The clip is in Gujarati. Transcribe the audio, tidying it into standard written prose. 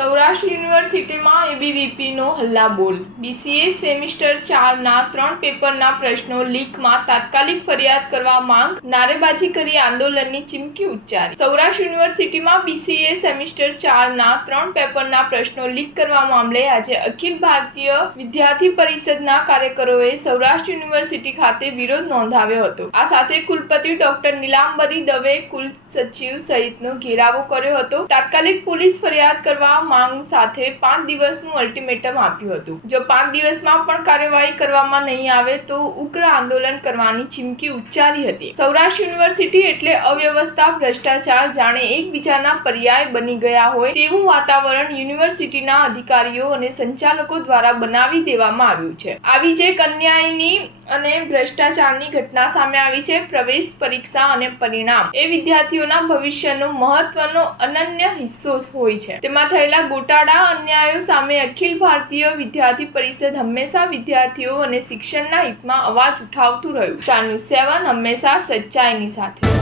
સૌરાષ્ટ્ર યુનિવર્સિટીમાં એબીવીપીનો હલ્લાબોલ। બીસીએ સેમિસ્ટર 4ના 3 પેપરના પ્રશ્નો લીકમાં તાત્કાલિક ફરિયાદ કરવા માંગ, નારેબાજી કરી આંદોલનની ચીમકી ઉચ્ચારી। સૌરાષ્ટ્ર યુનિવર્સિટીમાં બીસીએ સેમિસ્ટર 4ના 3 પેપરના પ્રશ્નો લીક કરવા મામલે આજે અખિલ ભારતીય વિદ્યાર્થી પરિષદના કાર્યકરોએ સૌરાષ્ટ્ર યુનિવર્સિટી ખાતે વિરોધ નોંધાવ્યો હતો। આ સાથે કુલપતિ ડોક્ટર નીલાંબરી દવે, કુલસચિવ સહિતનો ઘેરાવો કર્યો હતો। તાત્કાલિક પોલીસ ફરિયાદ કરવા માંગ સાથે 5 દિવસનું અલ્ટિમેટમ આપ્યું હતું। જો 5 દિવસમાં પણ કાર્યવાહી કરવામાં નહીં આવે તો ઉગ્ર આંદોલન કરવાની ચીમકી ઉચ્ચારી હતી। સૌરાષ્ટ્ર યુનિવર્સિટી એટલે અવ્યવસ્થા, ભ્રષ્ટાચાર જાણે એકબીજાના પર્યાય બની ગયા હોય તેવું વાતાવરણ યુનિવર્સિટીના અધિકારીઓ અને સંચાલકો દ્વારા બનાવી દેવામાં આવ્યું છે। આવી જ એક અન્યાયની અને ભ્રષ્ટાચારની ઘટના સામે આવી છે। પ્રવેશ પરીક્ષા અને પરિણામ એ વિદ્યાર્થીઓના ભવિષ્યનો મહત્વનો અનન્ય હિસ્સો હોય છે। તેમાં થયેલા ગોટાળા, અન્યાયો સામે અખિલ ભારતીય વિદ્યાર્થી પરિષદ હંમેશા વિદ્યાર્થીઓ અને શિક્ષણના હિતમાં અવાજ ઉઠાવતું રહ્યું। સ્ટાર ન્યૂઝ 7 હંમેશા સચ્ચાઈની સાથે।